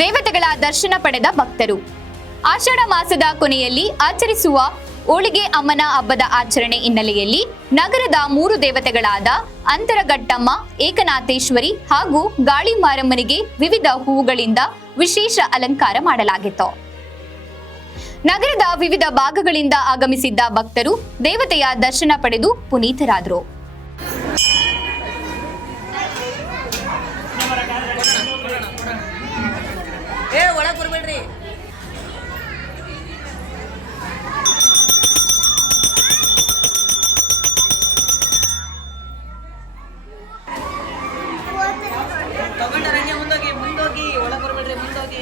ದೇವತೆಗಳ ದರ್ಶನ ಪಡೆದ ಭಕ್ತರು. ಆಷಾಢ ಮಾಸದ ಕೊನೆಯಲ್ಲಿ ಆಚರಿಸುವ ಹೋಳಿಗೆ ಅಮ್ಮನ ಹಬ್ಬದ ಆಚರಣೆ ಹಿನ್ನೆಲೆಯಲ್ಲಿ ನಗರದ 3 ದೇವತೆಗಳಾದ ಅಂತರಘಟ್ಟಮ್ಮ, ಏಕನಾಥೇಶ್ವರಿ ಹಾಗೂ ಗಾಳಿ ಮಾರಮ್ಮನಿಗೆ ವಿವಿಧ ಹೂವುಗಳಿಂದ ವಿಶೇಷ ಅಲಂಕಾರ ಮಾಡಲಾಗಿತ್ತು. ನಗರದ ವಿವಿಧ ಭಾಗಗಳಿಂದ ಆಗಮಿಸಿದ್ದ ಭಕ್ತರು ದೇವತೆಯ ದರ್ಶನ ಪಡೆದು ಪುನೀತರಾದರು. ಮುಂದೋಗಿ ಒಳಗೆ ಬರ್ಬೇಡ್ರಿ, ಮುಂದೋಗಿ.